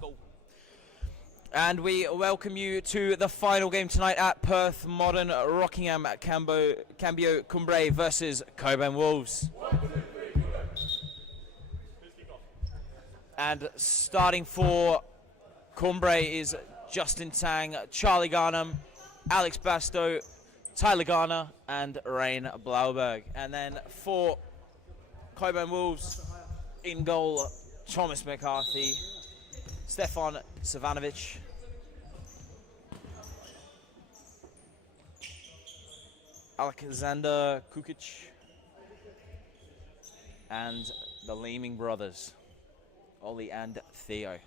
Go. And we welcome you to the final game tonight at Perth Modern, Rockingham Cambio Cumbre versus Cockburn Wolves. And starting for Cumbre is Justin Tang, Charlie Garnham, Alex Basto, Tyler Garner, and Rain Blauberg. And then for Cockburn Wolves, in goal, Thomas McCarthy, Stefan Savanovic, Alexander Kukic, and the Leeming brothers, Ollie and Theo.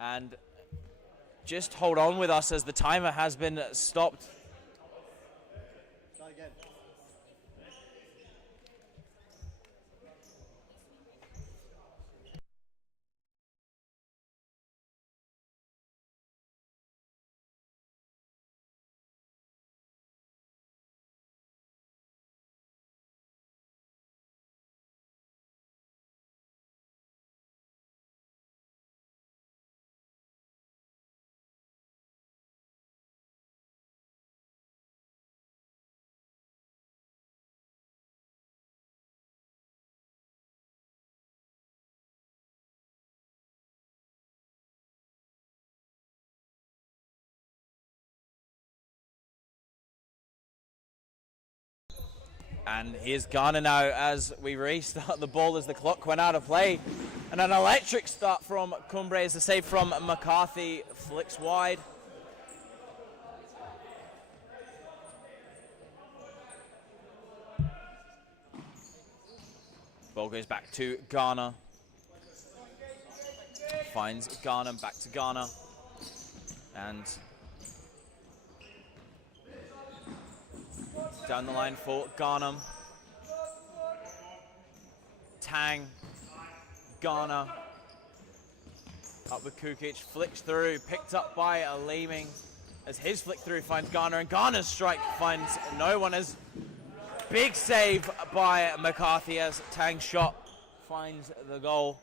And just hold on with us as the timer has been stopped. Try again. And here's Garner now as we restart the ball as the clock went out of play. And an electric start from Cumbre as the save from McCarthy flicks wide. Ball goes back to Garner. Finds Garner, back to Garner. And down the line for Garnham. Tang, Garner, up with Kukic, flicks through, picked up by a Leeming as his flick through finds Garner, and Garner's strike finds no one as big save by McCarthy as Tang's shot finds the goal.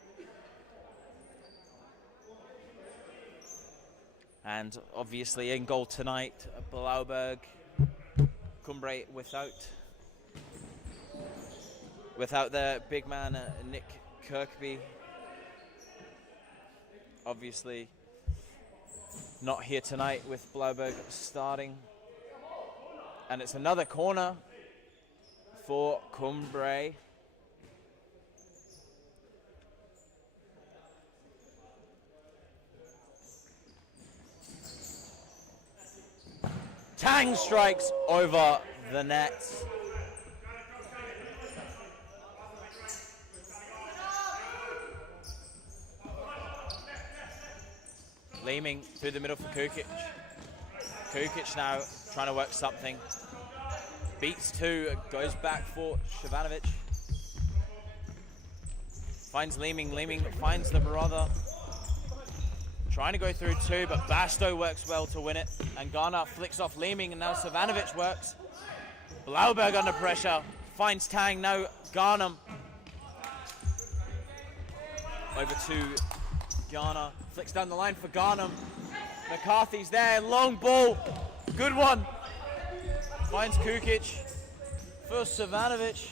And obviously in goal tonight, Blauberg. Cumbre without their big man Nick Kirkby, obviously not here tonight with Blauberg starting, and it's another corner for Cumbre. Tang strikes over the net. Leeming through the middle for Kukic. Kukic now trying to work something. Beats two, goes back for Savanovic. Finds Leeming, Leeming finds the brother. Trying to go through two, but Basto works well to win it. And Garner flicks off Leeming, and now Savanovic works. Blauberg under pressure, finds Tang, now Garnham. Over to Garner, flicks down the line for Garnham. McCarthy's there, long ball, good one. Finds Kukic for Savanovic.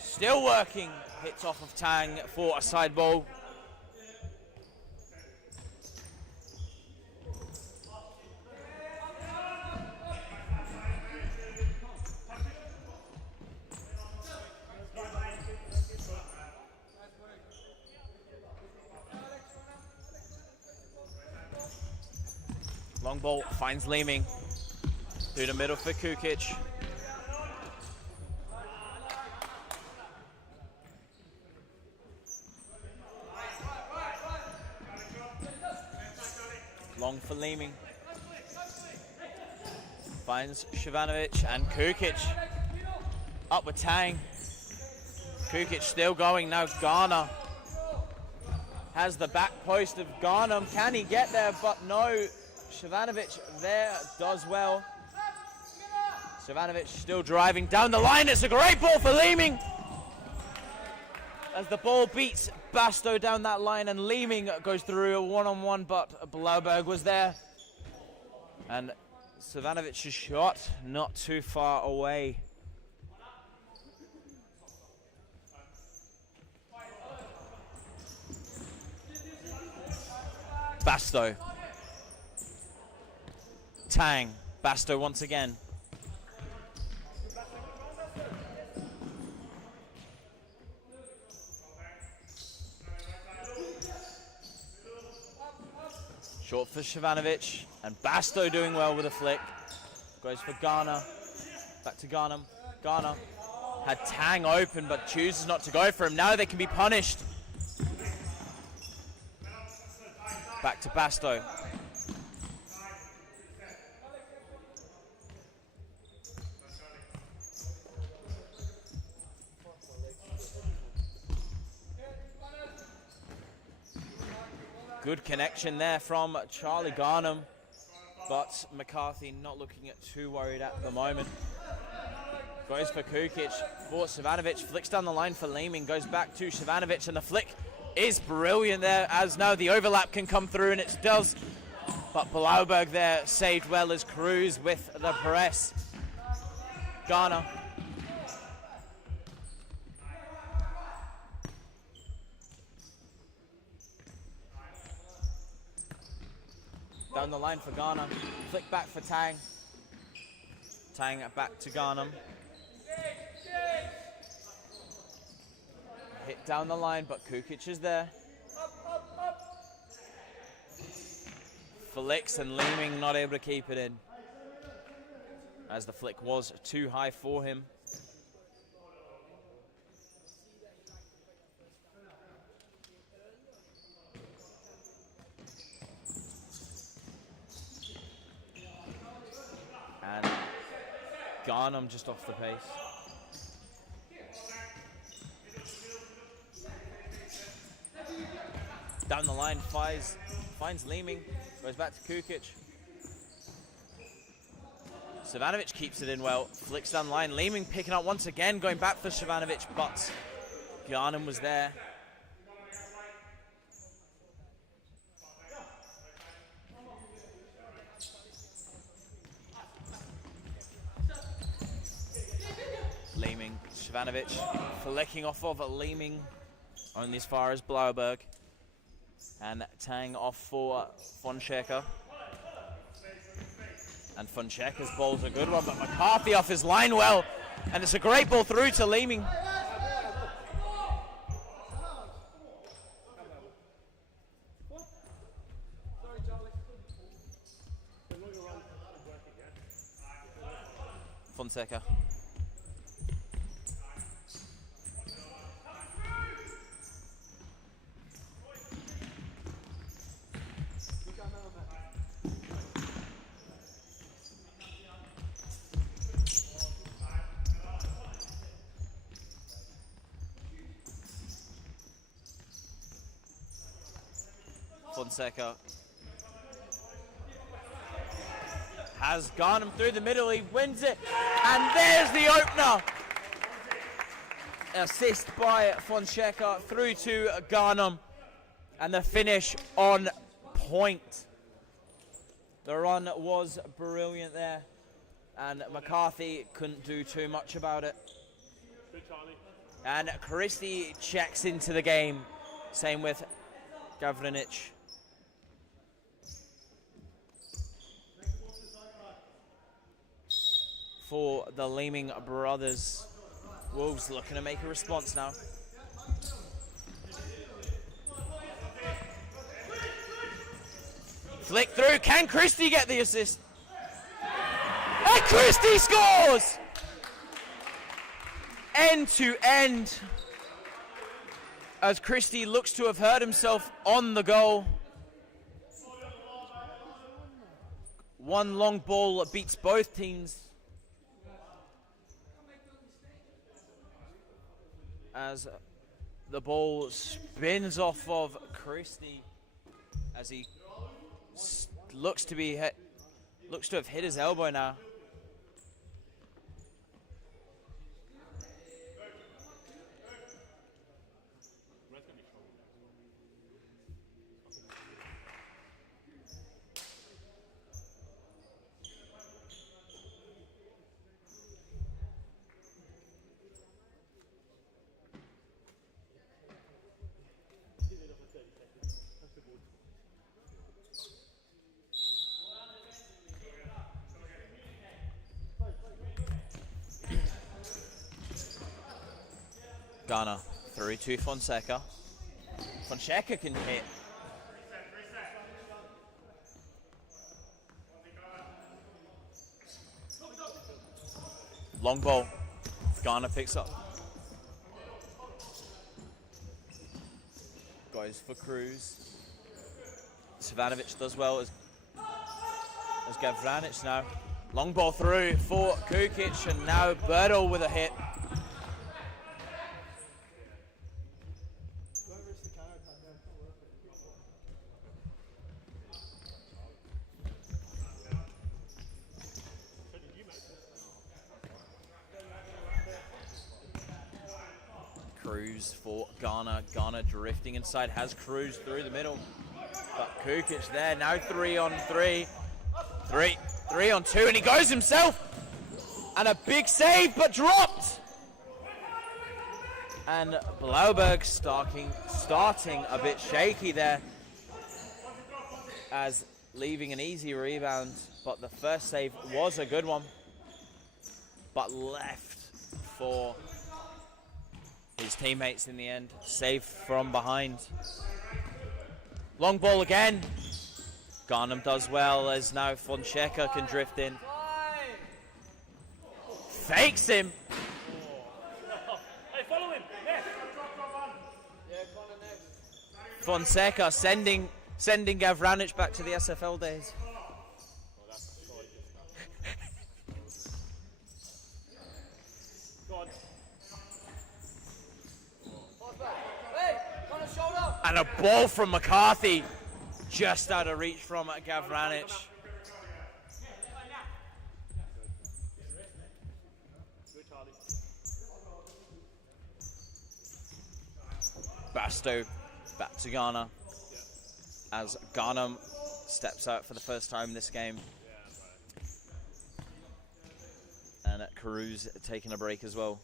Still working, hits off of Tang for a side ball. Long ball finds Leeming through the middle for Kukic. Long for Leeming. Finds Savanovic and Kukic. Up with Tang. Kukic still going now. Garner has the back post of Garnham. Can he get there? But no. Savanovic there does well. Savanovic still driving down the line. It's a great ball for Leeming. as the ball beats Basto down that line, and Leeming goes through a one-on-one, but Blauberg was there. And Savanovic's shot not too far away. Basto. Tang. Basto once again. Short for Shavanovic, and Basto doing well with a flick. Goes for Garner. Back to Garnham. Garner had Tang open, but chooses not to go for him. Now they can be punished. Back to Basto. Good connection there from Charlie Garnham, but McCarthy not looking too worried at the moment. Goes for Kukic for Shavanovic, flicks down the line for Leeming, goes back to Shavanovic, and the flick is brilliant there, as now the overlap can come through, and it does. But Blauberg there saved well as Cruz with the press. Garner. Down the line for Garner. Flick back for Tang. Tang back to Garnham. Hit down the line, but Kukic is there. Flicks, and Leeming not able to keep it in, as the flick was too high for him. And Garnham just off the pace. Down the line, finds Leeming, goes back to Kukic. Shavanovic keeps it in well, flicks down the line. Leeming picking up once again, going back for Shavanovic, but Garnham was there. Leeming, Shavanovic flicking off of Leeming, only as far as Blauberg. And Tang off for Fonseca. And Fonseca's ball's a good one, but McCarthy off his line well. And it's a great ball through to Leeming. Fonseca. Fonseca has Garnham through the middle, he wins it, and there's the opener. Assist by Fonseca through to Garnham, and the finish on point. The run was brilliant there, and McCarthy couldn't do too much about it. And Christie checks into the game, same with Gavranic. For the Leeming brothers. Wolves looking to make a response now. Flick through, can Christie get the assist? And Christie scores! End to end. As Christie looks to have hurt himself on the goal. One long ball beats both teams. As the ball spins off of Christie, as he looks to have hit his elbow now. Ghana through to Fonseca. Fonseca can hit. Long ball. Ghana picks up. Goes for Cruz. Savanovic does well as Gavranic now. Long ball through for Kukic, and now Bertel with a hit. Cruz for Ghana. Ghana drifting inside, has Cruz through the middle. But Kukic there, now 3 on 3. 3 on 2, and he goes himself. And a big save, but dropped. And Blauberg starting a bit shaky there, as leaving an easy rebound. But the first save was a good one, but left for his teammates in the end. Save from behind. Long ball again. Garnham does well as now Fonseca can drift in. Fakes him. Hey, follow him. Fonseca sending Gavranic back to the SFL days. And a ball from McCarthy, just out of reach from Gavranic. Basto back to Ghana as Garnham steps out for the first time this game. And Cruz taking a break as well.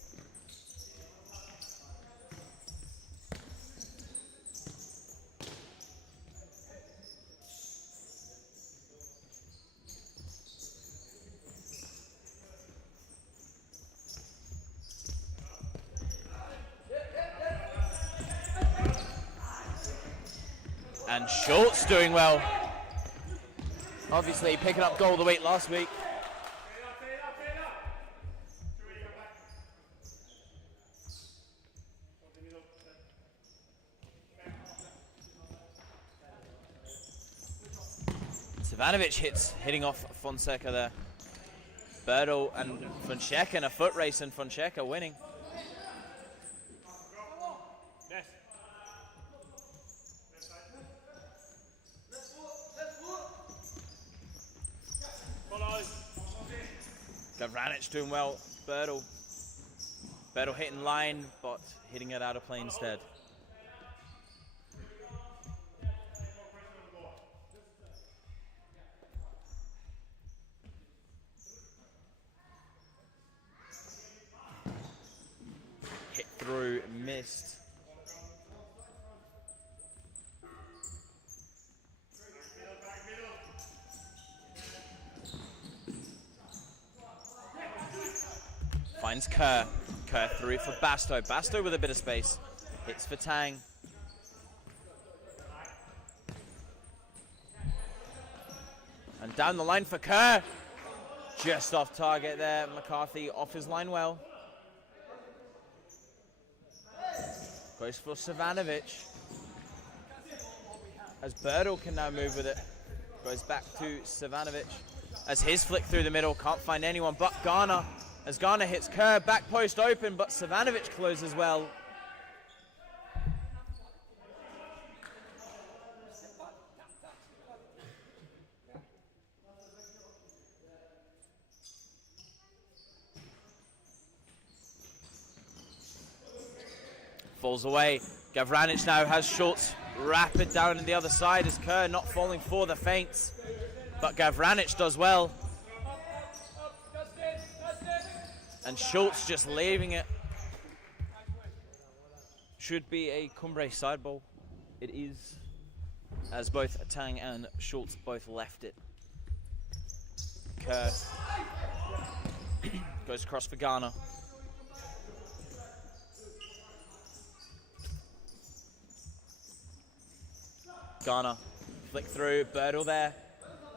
And Schultz doing well. Obviously picking up goal of the week last week. Savanovic hitting off Fonseca there. Bertel and Fonseca in a foot race, and Fonseca winning. Gavranic doing well. Bertel hitting line, but hitting it out of play instead. Hit through, missed. Finds Kerr. Kerr through for Basto. Basto with a bit of space. Hits for Tang. And down the line for Kerr. Just off target there. McCarthy off his line well. Goes for Savanovic. As Bertel can now move with it. Goes back to Savanovic. As his flick through the middle. Can't find anyone but Ghana. As Ghana hits Kerr, back post open, but Savanovic closes well. Falls away. Gavranic now has Schultz rapid down on the other side as Kerr not falling for the feints, but Gavranic does well. And Schultz just leaving it. Should be a Cumbre side ball. It is, as both Tang and Schultz both left it. Kerr goes across for Ghana. Garner, flick through, Birdle there.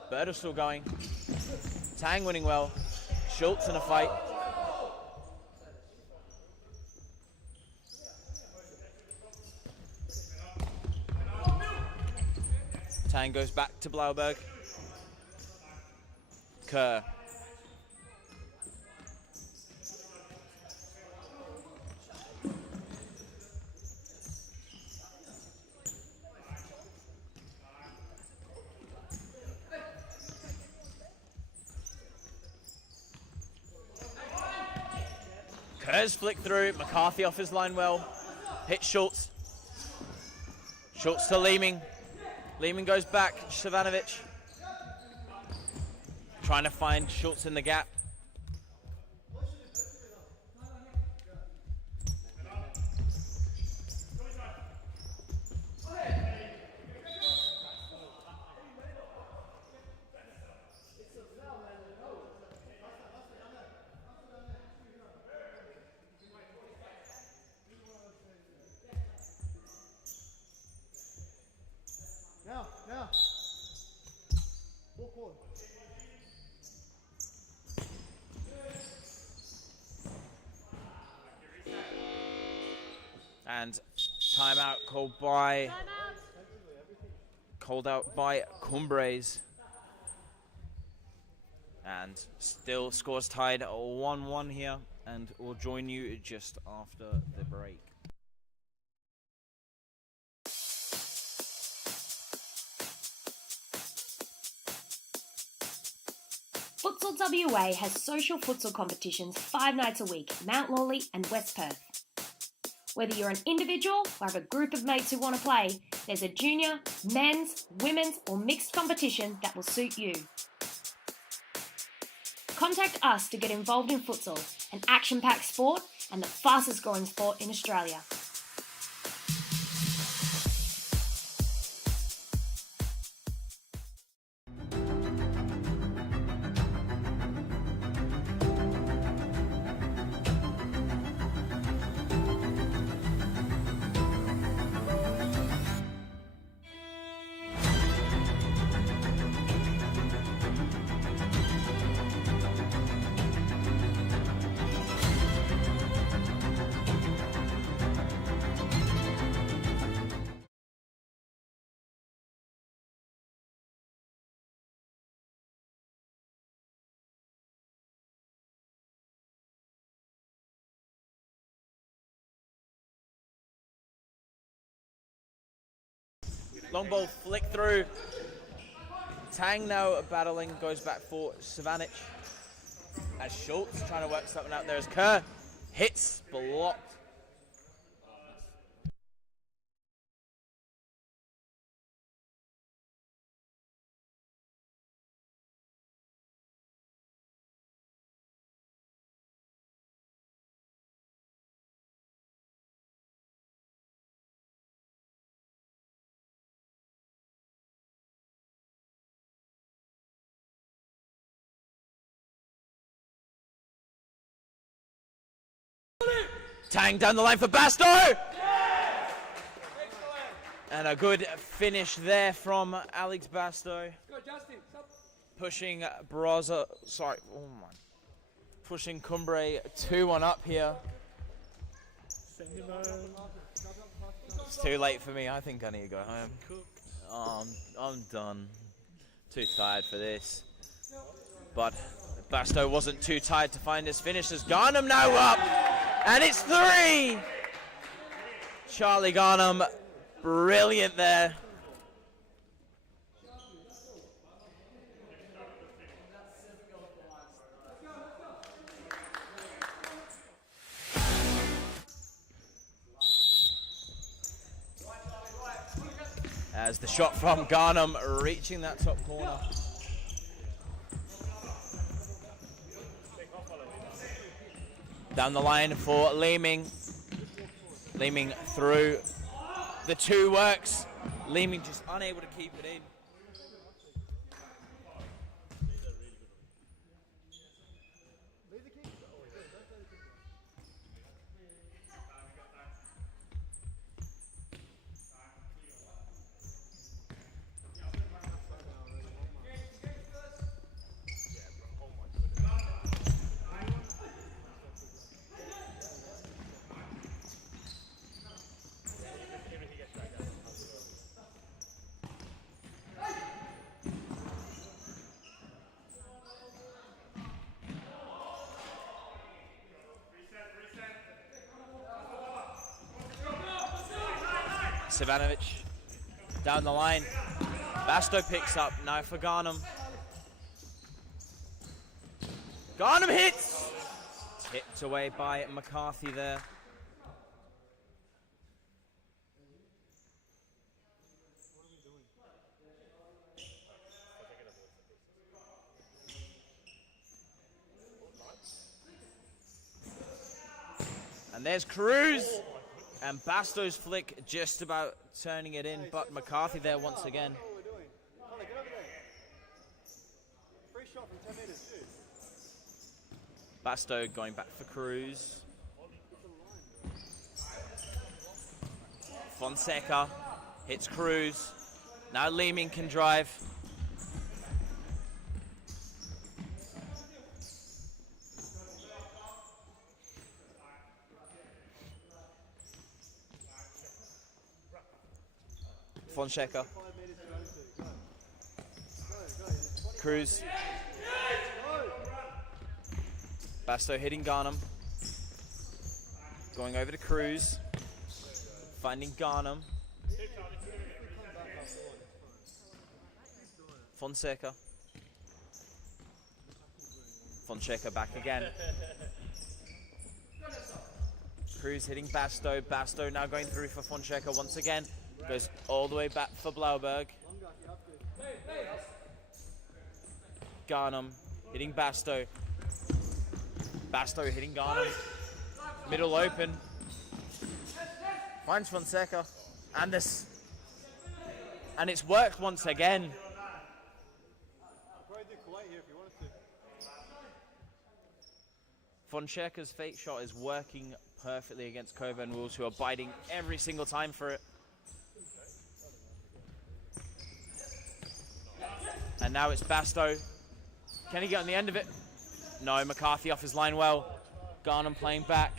Birdle still going. Tang winning well. Schultz in a fight. Tang goes back to Blauberg. Kerr. Kerr's flick through. McCarthy off his line well. Hit Schultz. Schultz to Leeming. Leeming goes back. Savanovic. Trying to find Schultz in the gap. Now. Walk forward. And timeout called out by Cumbres. And still scores tied 1-1 here, and we'll join you just after the break. Futsal WA has social futsal competitions 5 nights a week, Mount Lawley and West Perth. Whether you're an individual or have a group of mates who want to play, there's a junior, men's, women's or mixed competition that will suit you. Contact us to get involved in futsal, an action-packed sport and the fastest growing sport in Australia. Long ball flick through. Tang now battling, goes back for Savanic. As Schultz trying to work something out there as Kerr hits, blocked. Tang down the line for Basto! Yeah! And a good finish there from Alex Basto. Go, Justin. Stop. Pushing pushing Cumbre 2-1 up here. It's too late for me. I think I need to go home. I'm done. Too tired for this. But Basto wasn't too tired to find his finish as Garnham now up. And it's 3! Charlie Garnham, brilliant there. As the shot from Garnham reaching that top corner. Down the line for Leeming. Leeming through. The 2 works. Leeming just unable to keep it in. Savanovic down the line. Basto picks up, now for Garnham. Garnham hits! Tipped away by McCarthy there. And there's Cruz. And Basto's flick just about turning it in, but McCarthy there once again. Basto going back for Cruz. Fonseca hits Cruz. Now Leeming can drive. Fonseca. Cruz. Basto hitting Garnham. Going over to Cruz. Finding Garnham. Fonseca. Fonseca back again. Cruz hitting Basto. Basto now going through for Fonseca once again. Goes all the way back for Blauberg. Garnham hitting Basto. Basto hitting Garnham. Middle open. Finds Fonseca. And this. And it's worked once again. Fonseca's fake shot is working perfectly against Cockburn Wolves, who are biting every single time for it. And now it's Basto. Can he get on the end of it? No, McCarthy off his line well. Garnham playing back.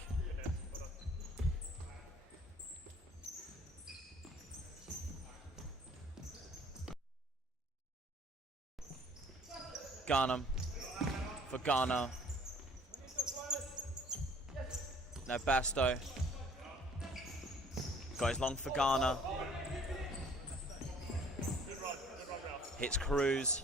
Garnham for Garner. Now Basto. Goes long for Garner. Hits Cruz.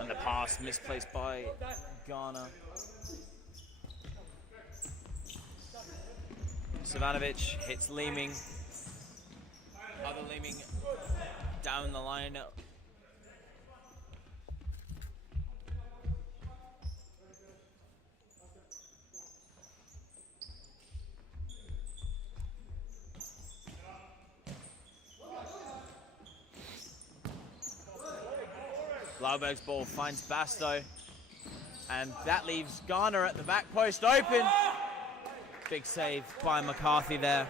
And the pass misplaced by Garner. Savanovic hits Leeming. Other Leeming down the line. Blauberg's ball finds Basto, and that leaves Garner at the back post open. Big save by McCarthy there.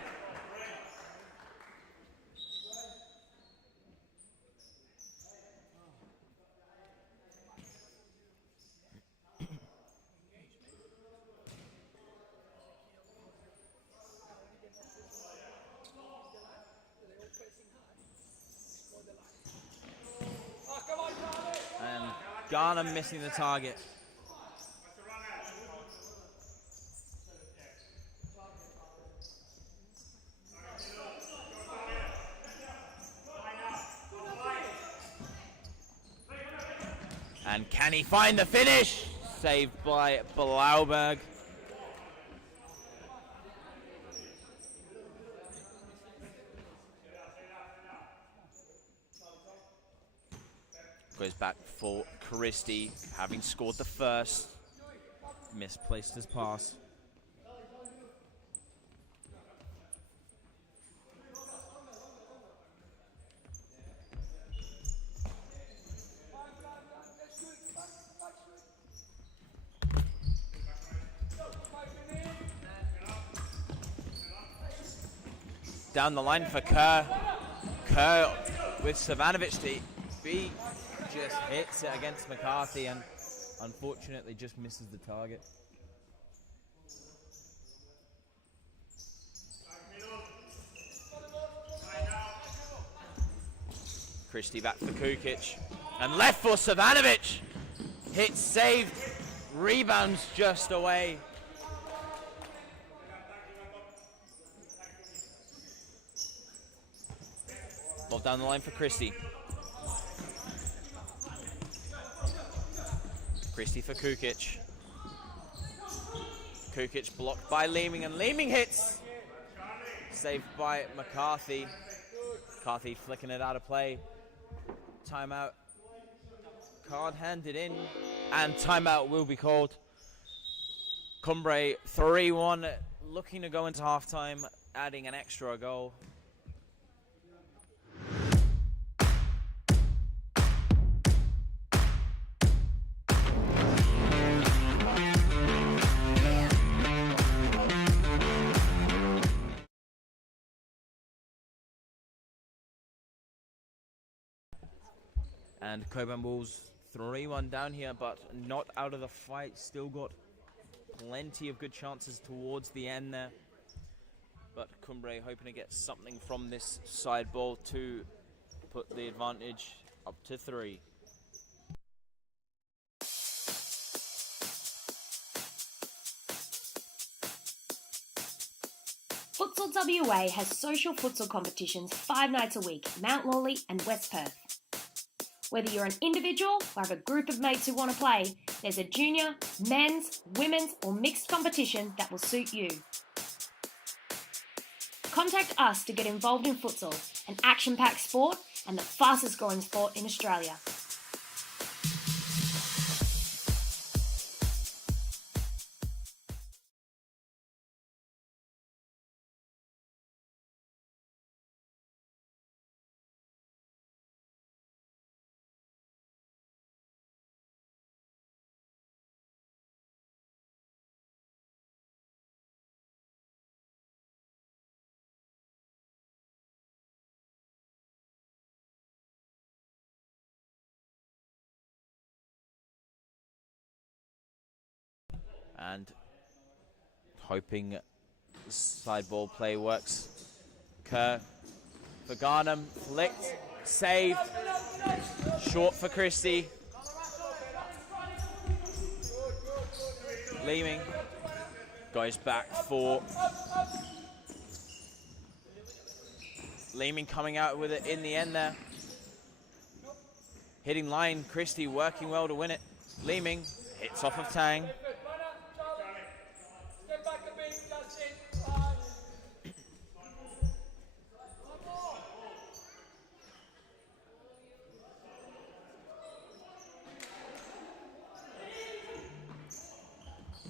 And Garner missing the target. And can he find the finish? Saved by Blauberg. Goes back for Christie, having scored the first. Misplaced his pass. Down the line for Kerr. Kerr with Savanovic to beat. Just hits it against McCarthy and unfortunately just misses the target. Christie back for Kukic and left for Savanovic. Hit saved. Rebounds just away. Ball down the line for Christie. Christie for Kukic. Kukic blocked by Leeming, and Leeming hits. Saved by McCarthy. McCarthy flicking it out of play. Timeout. Card handed in, and timeout will be called. Cumbre 3-1, looking to go into halftime, adding an extra goal. And Cockburn Wolves 3-1 down here, but not out of the fight. Still got plenty of good chances towards the end there. But Cumbre hoping to get something from this side ball to put the advantage up to 3. Futsal WA has social futsal competitions 5 nights a week, Mount Lawley and West Perth. Whether you're an individual or have a group of mates who want to play, there's a junior, men's, women's or mixed competition that will suit you. Contact us to get involved in futsal, an action-packed sport and the fastest growing sport in Australia. And hoping side ball play works. Kerr for Garnham, flicked, saved, short for Christie. Leeming goes back for Leeming coming out with it in the end there. Hitting line, Christie working well to win it. Leeming hits off of Tang.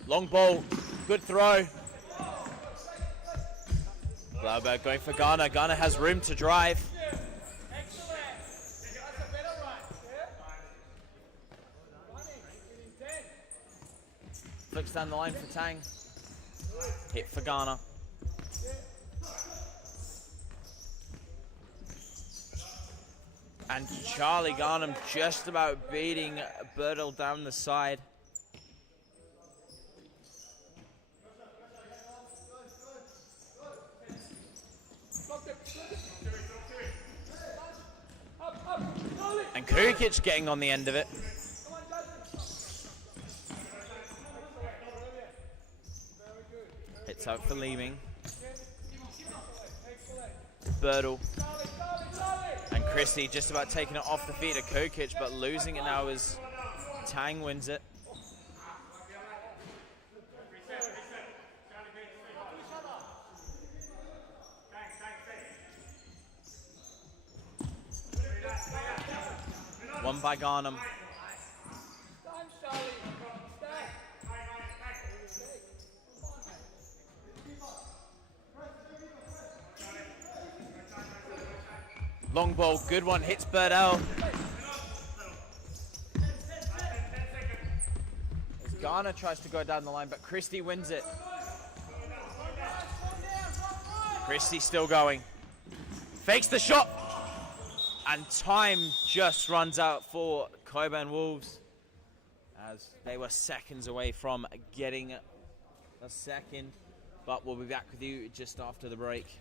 Long ball, good throw. Blauberg going for Garner. Garner has room to drive. Flicks down the line for Tang. Hit for Garner. And Charlie Garnham just about beating Birdle down the side. And Kukic getting on the end of it. Hits out for Leeming. Birdle. And Christie just about taking it off the feet of Kukic, but losing it now as Tang wins it. Won by Garnham. Long ball, good one, hits Birdell. As Garner tries to go down the line, but Christie wins it. Christie still going. Fakes the shot. And time just runs out for Cockburn Wolves as they were seconds away from getting a second. But we'll be back with you just after the break.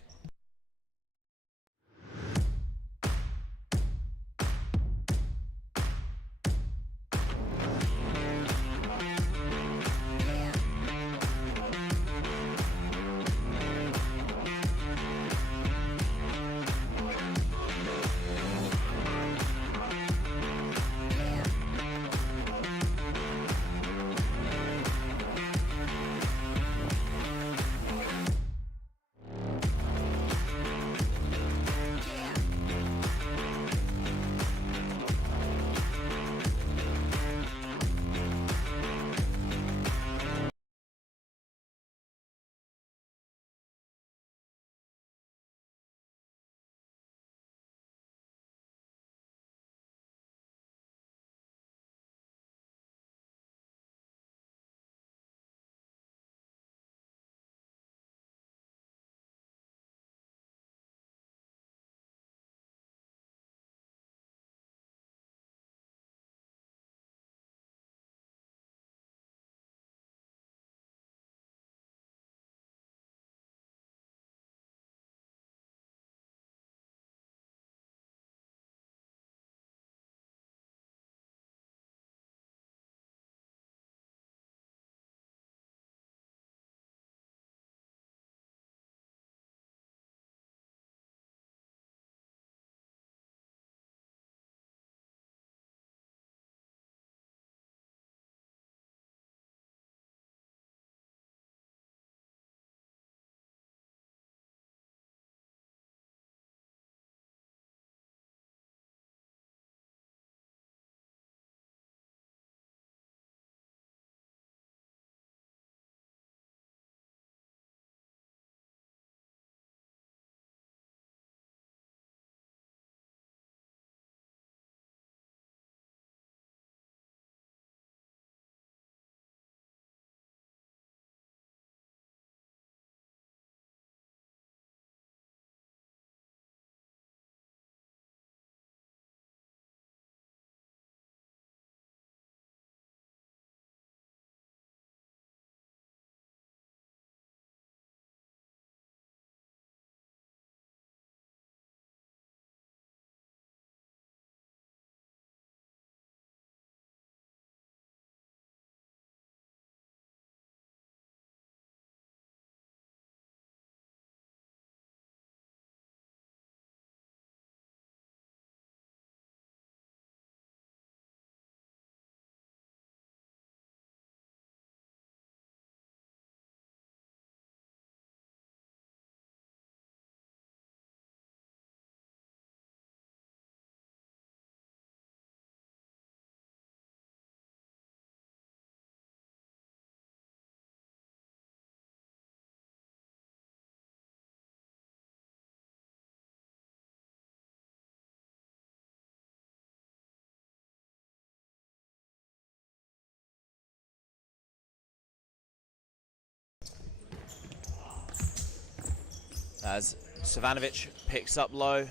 As Savanovic picks up low,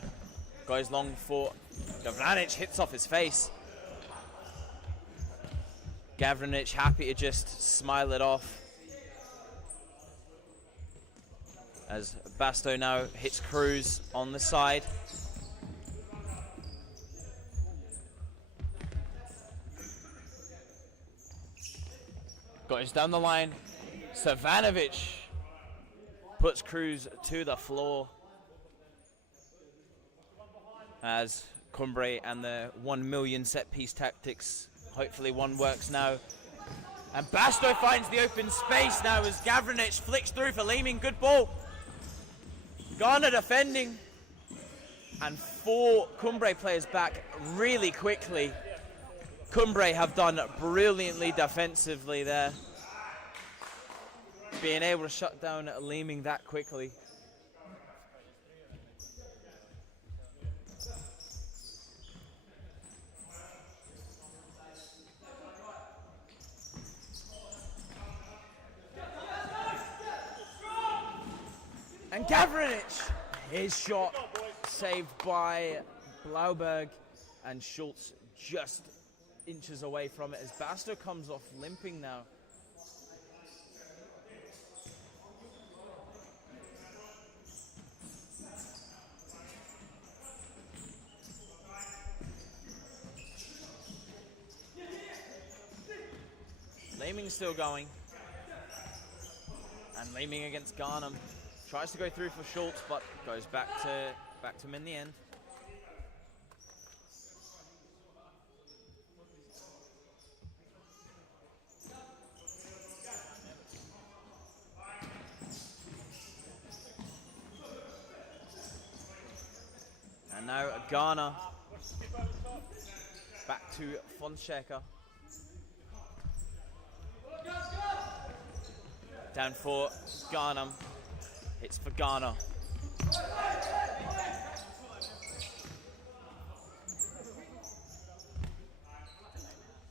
goes long for Gavranic, hits off his face. Gavranic happy to just smile it off. As Basto now hits Cruz on the side. Goes down the line. Savanovic puts Cruz to the floor. As Cumbre and the 1 million set piece tactics, hopefully one works now. And Basto finds the open space now as Gavranic flicks through for Leeming. Good ball. Ghana defending. And 4 Cumbre players back really quickly. Cumbre have done brilliantly defensively there. Being able to shut down Leeming that quickly. And Gavranic, his shot saved by Blauberg, and Schultz just inches away from it as Basto comes off limping now. Leeming still going. And Leeming against Garnham. Tries to go through for Schultz, but goes back to him in the end. And now Ghana back to Fonseca. Down for Garnham. It's for Ghana.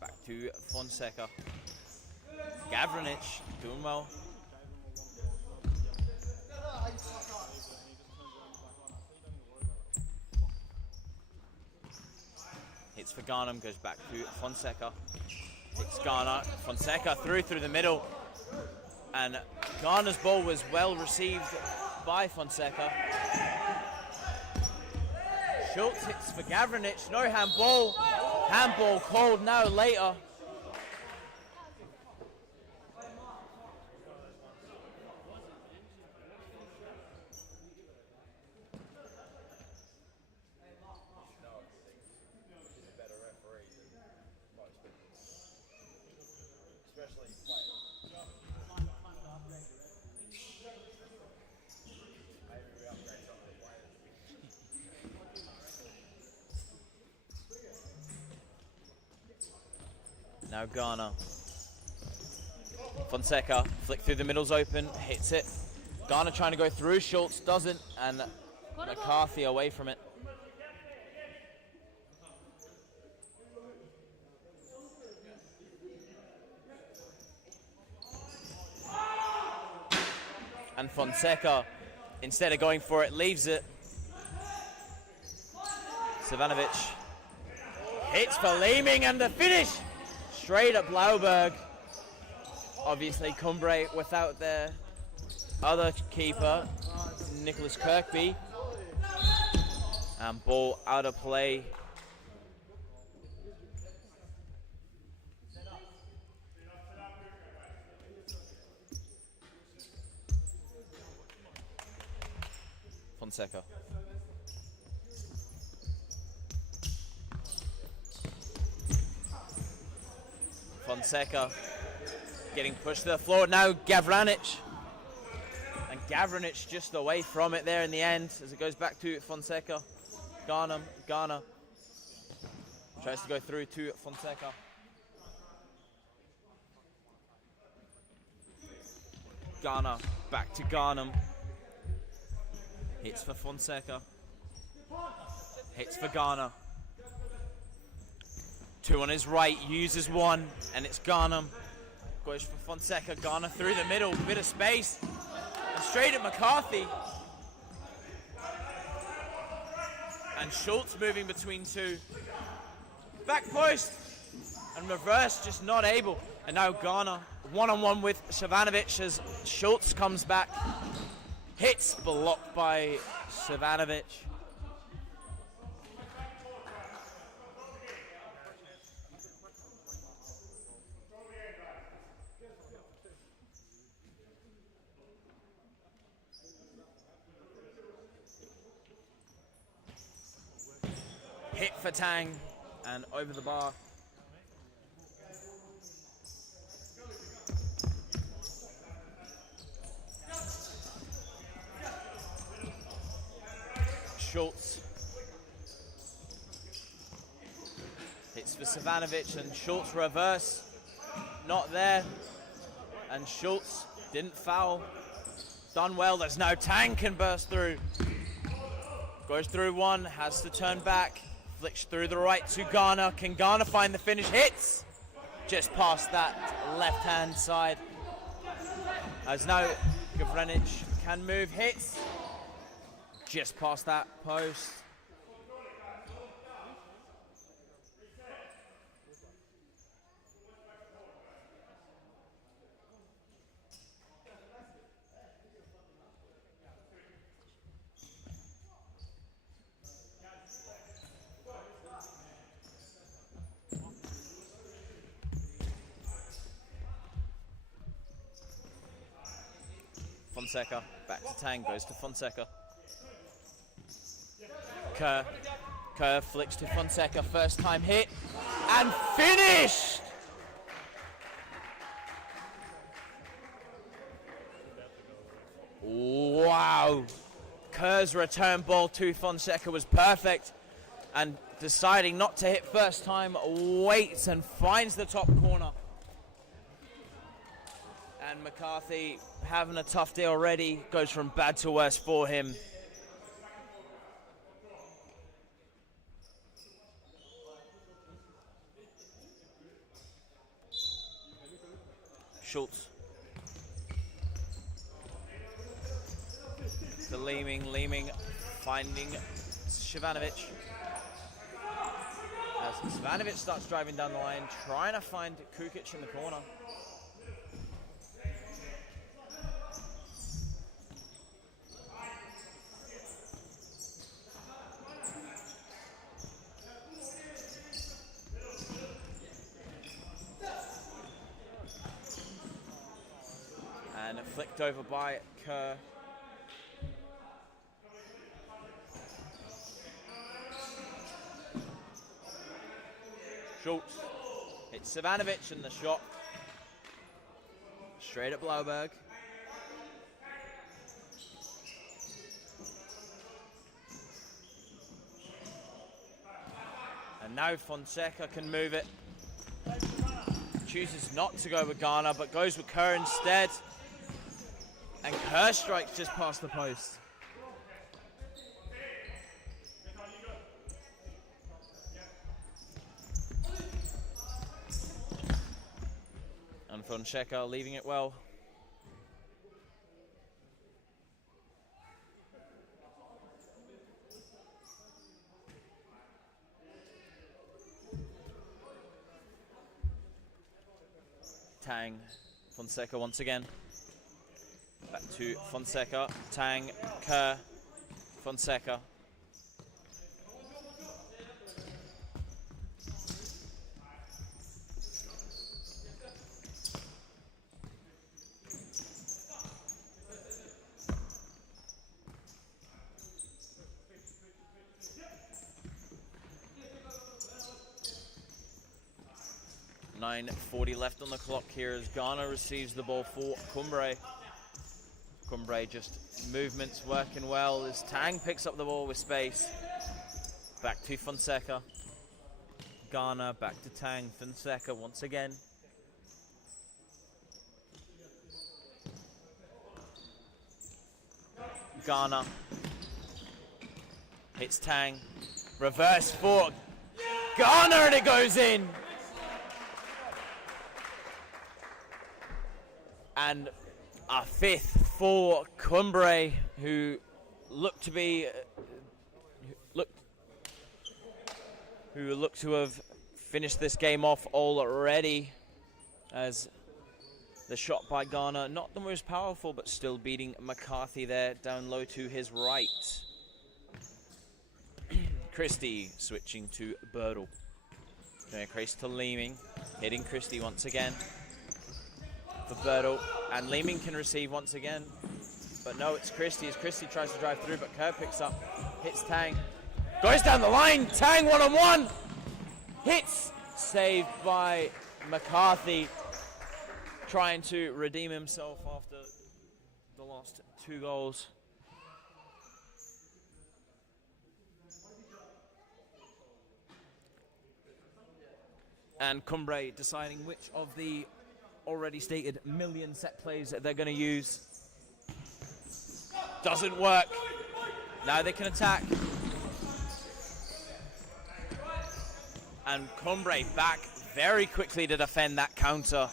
Back to Fonseca. Gavranic doing well. Hits for Garnham, goes back to Fonseca. Hits Ghana. Fonseca through the middle. And Ghana's ball was well received by Fonseca. Schultz hits for Gavranic, no handball. Handball called now later. Now Ghana. Fonseca, flick through the middle's open, hits it. Ghana trying to go through, Schultz doesn't, and McCarthy away from it. And Fonseca, instead of going for it, leaves it. Savanovic hits for Leeming, and the finish! Straight at Blauberg. Obviously Cumbre without their other keeper, Nicholas Kirkby. And ball out of play. Fonseca. Fonseca getting pushed to the floor. Now Gavranic. And Gavranic just away from it there in the end as it goes back to Fonseca. Ghana tries to go through to Fonseca. Ghana back to Garnham. Hits for Fonseca. Hits for Ghana. 2 on his right, uses 1, and it's Garnham. Goes for Fonseca, Ghana through the middle, bit of space. And straight at McCarthy. And Schultz moving between two. Back post. And reverse, just not able. And now Garner one-on-one with Savanovic as Schultz comes back. Hits blocked by Savanovic. Hit for Tang and over the bar. Schultz hits for Savanovic and Schultz reverse. Not there. And Schultz didn't foul. Done well. There's no Tang can burst through. Goes through one, has to turn back. Flicks through the right to Garner. Can Garner find the finish? Hits! Just past that left-hand side. As now Gavranic can move. Hits. Just past that post. Fonseca, back to Tang, goes to Fonseca. Kerr flicks to Fonseca, first time hit, and finished! Wow! Kerr's return ball to Fonseca was perfect, and deciding not to hit first time, waits and finds the top corner. And McCarthy having a tough day already, goes from bad to worse for him. Schultz. The Leeming, finding Savanovic. As Savanovic starts driving down the line, trying to find Kukic in the corner. And flicked over by Kerr. Schultz hits Savanovic and the shot straight at Blauberg. And now Fonseca can move it. Chooses not to go with Garner, but goes with Kerr instead. And Kerr strikes just past the post. And Fonseca leaving it well. Tang, Fonseca once again. Back to Fonseca, Tang, Kerr, Fonseca. .40 left on the clock here as Garner receives the ball for Cumbre. Cumbre just movements working well as Tang picks up the ball with space. Back to Fonseca. Garner back to Tang. Fonseca once again. Garner hits Tang. Reverse for Garner and it goes in. And a fifth for Cumbre, who looked to be who look to have finished this game off already, as the shot by Garner, not the most powerful, but still beating McCarthy there down low to his right. Christie switching to Birdle. Going across to Leeming, hitting Christie once again for Birdle, and Leeming can receive once again, but no, it's Christie as Christie tries to drive through, but Kerr picks up, hits Tang, goes down the line, Tang one-on-one, hits, saved by McCarthy, trying to redeem himself after the last 2 goals. And Cumbre deciding which of the already stated million set plays that they're going to use. Doesn't work. Now they can attack. And Cumbre back very quickly to defend that counter.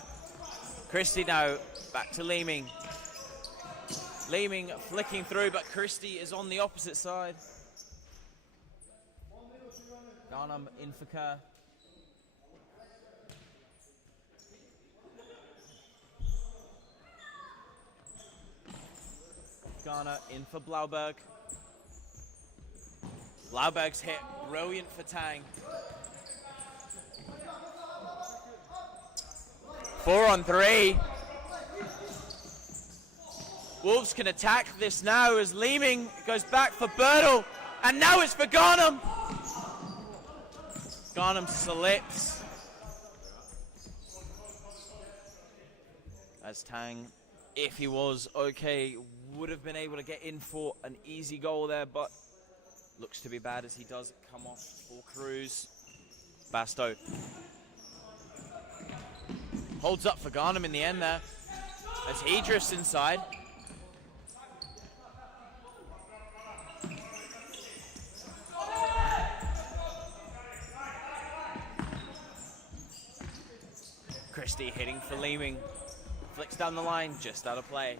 Christie now back to Leeming. Leeming flicking through, but Christie is on the opposite side. Garnham in for Kerr. Garner in for Blauberg. Blauberg's hit, brilliant for Tang. 4-on-3. Wolves can attack this now as Leeming goes back for Birdle, and now it's for Garnham. Garnham slips. As Tang, if he was okay, would have been able to get in for an easy goal there, but looks to be bad as he does come off for Cruz. Basto holds up for Garnham in the end there as he drifts inside. Christie hitting for Leeming. Flicks down the line, just out of play.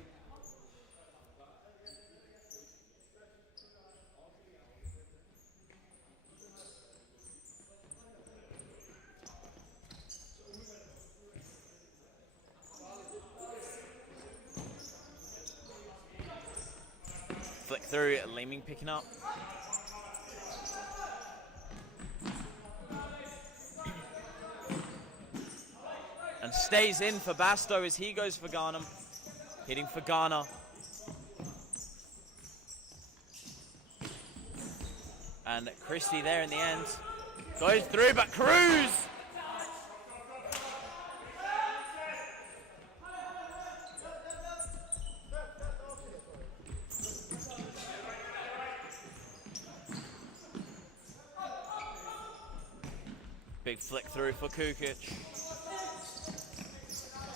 Flick through, Leeming picking up. And stays in for Basto as he goes for Garnham. Hitting for Garner. And Christie there in the end. Goes through, but Cruz! Big flick through for Kukic.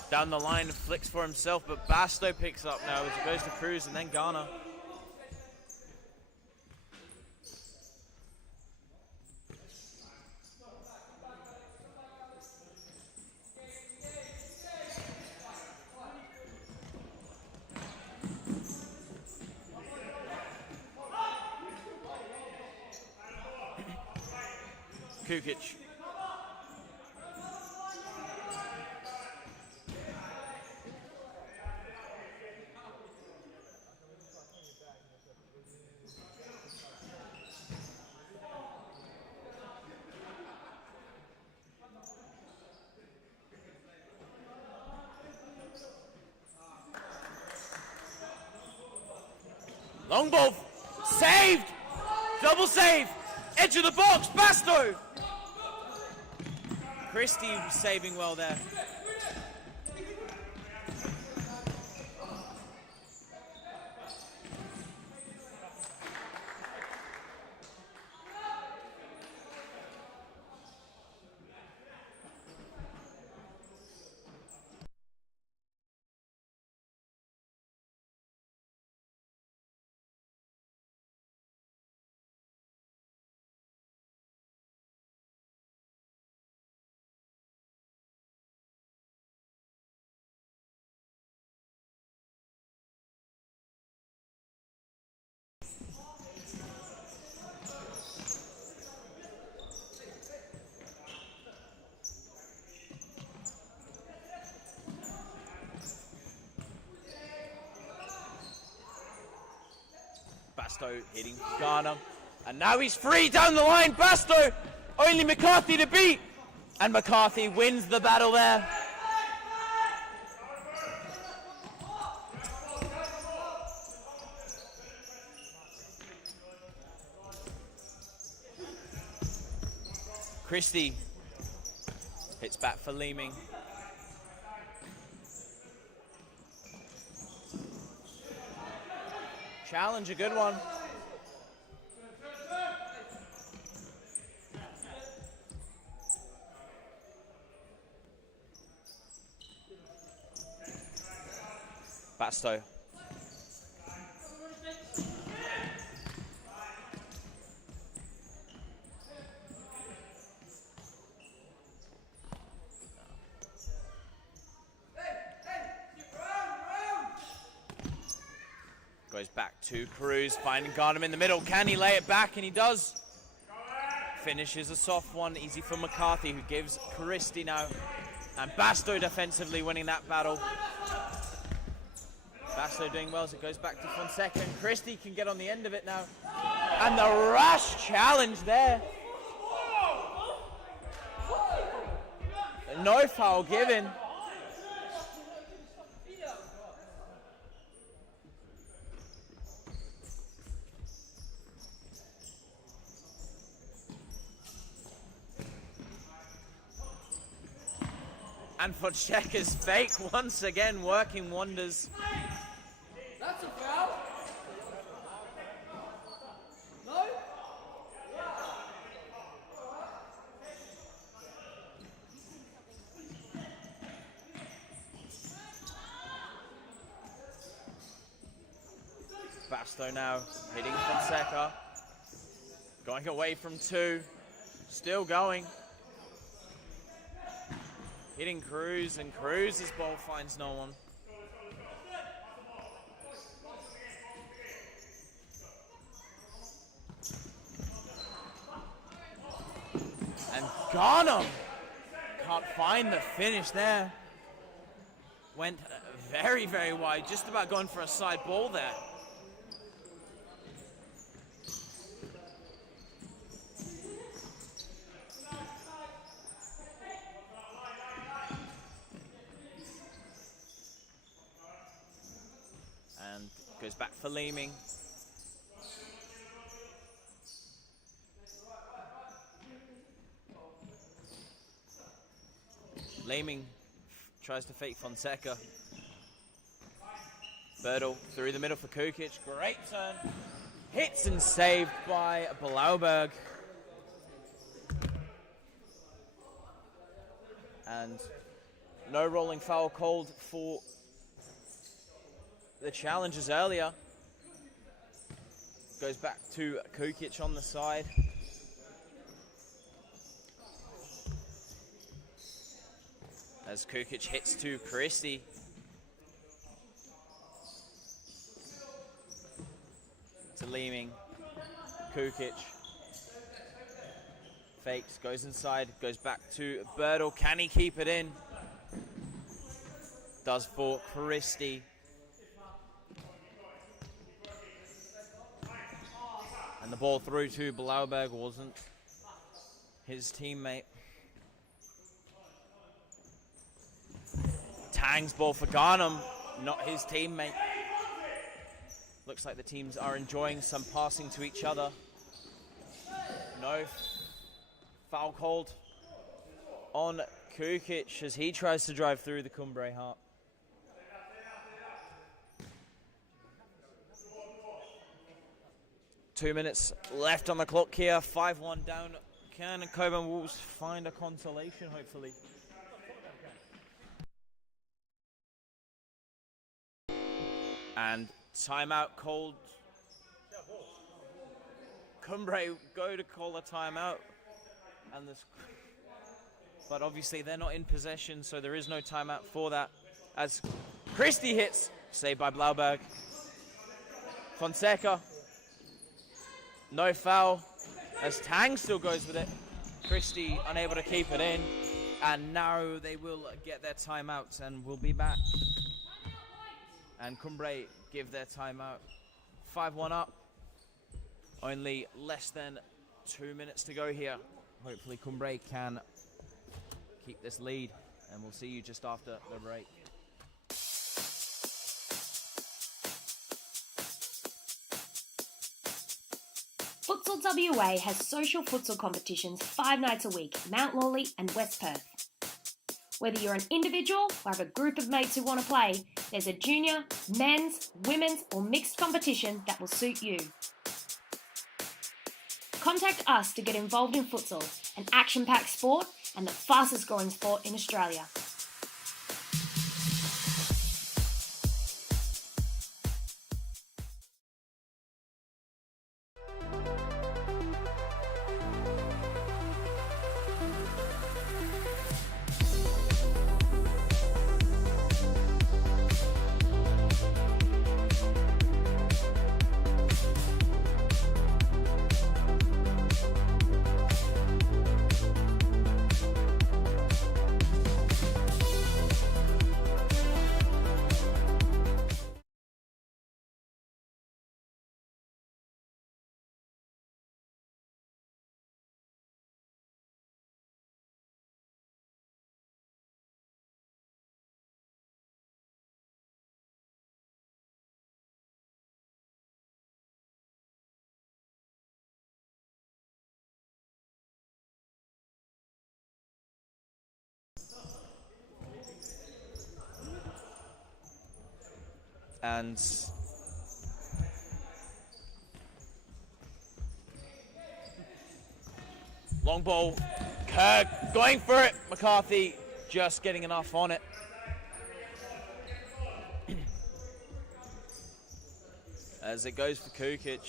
Down the line, flicks for himself, but Basto picks up now as he goes to Cruz and then Garner. Kukic. Long ball, saved! Double save! Edge of the box, Basto! Christie saving well there. Basto hitting Ghana. And now he's free down the line. Basto, only McCarthy to beat. And McCarthy wins the battle there. Christie hits back for Leeming. Challenge, a good one. Basto. Goes back to Cruz, finding Gardner in the middle. Can he lay it back? And he does. Finishes a soft one, easy for McCarthy, who gives Christie now. And Basto defensively winning that battle. Basto doing well as it goes back to Fonseca, and Christie can get on the end of it now. And the rash challenge there. No foul given. And Fonseca's fake once again working wonders. That's a foul. No? Basto now hitting Fonseca. Going away from two. Still going. Hitting Cruz, and Cruz's ball finds no one. And Ghana can't find the finish there. Went very, very wide, just about going for a side ball there. And goes back for Leeming. Leeming tries to fake Fonseca. Bertel through the middle for Kukic. Great turn. Hits and saved by Blauberg. And no rolling foul called for the challenges earlier. Goes back to Kukic on the side. As Kukic hits to Christie. To Leeming. Kukic. Fakes, goes inside, goes back to Bertel. Can he keep it in? Does for Christie. And the ball through to Blauberg wasn't his teammate. Tang's ball for Garnham, not his teammate. Looks like the teams are enjoying some passing to each other. No foul called on Kukic as he tries to drive through the Cumbre Heart. Two minutes left on the clock here, 5-1 down. Can Cockburn Wolves find a consolation, hopefully? And timeout called. Cumbre go to call a timeout. And this, but obviously they're not in possession, so there is no timeout for that. As Christie hits, saved by Blauberg. Fonseca. No foul, as Tang still goes with it. Christie unable to keep it in, and now they will get their timeouts and we'll be back. And Cumbre give their timeout. 5-1 up. Only less than 2 minutes to go here. Hopefully Cumbre can keep this lead, and we'll see you just after the break. Futsal WA has social futsal competitions 5 nights a week, Mount Lawley and West Perth. Whether you're an individual or have a group of mates who want to play, there's a junior, men's, women's or mixed competition that will suit you. Contact us to get involved in futsal, an action-packed sport and the fastest growing sport in Australia. And long ball, Kirk going for it. McCarthy just getting enough on it. As it goes for Kukic.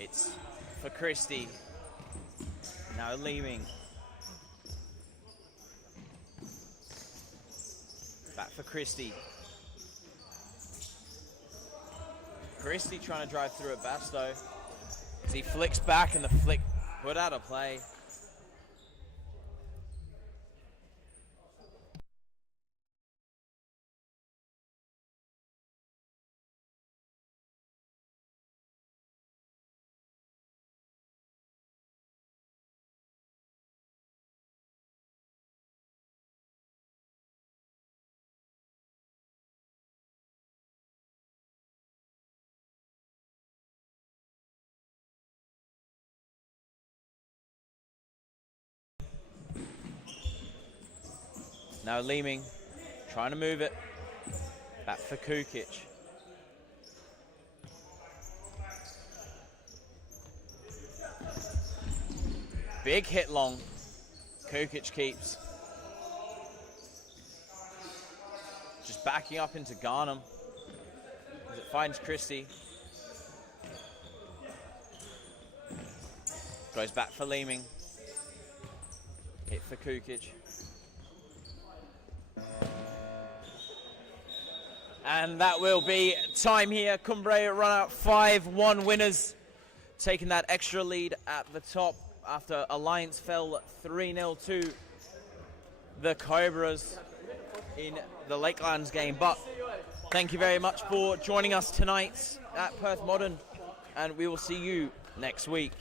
It's for Christie. Now Leeming. Back for Christie. Christie trying to drive through at Basto. As he flicks back and the flick put out of play. Now Leeming, trying to move it. Back for Kukic. Big hit long. Kukic keeps. Just backing up into Garnham. As it finds Christie. Goes back for Leeming. Hit for Kukic. And that will be time here. Cumbre run out 5-1 winners, taking that extra lead at the top after Alliance fell 3-0 to the Cobras in the Lakelands game. But thank you very much for joining us tonight at Perth Modern, and we will see you next week.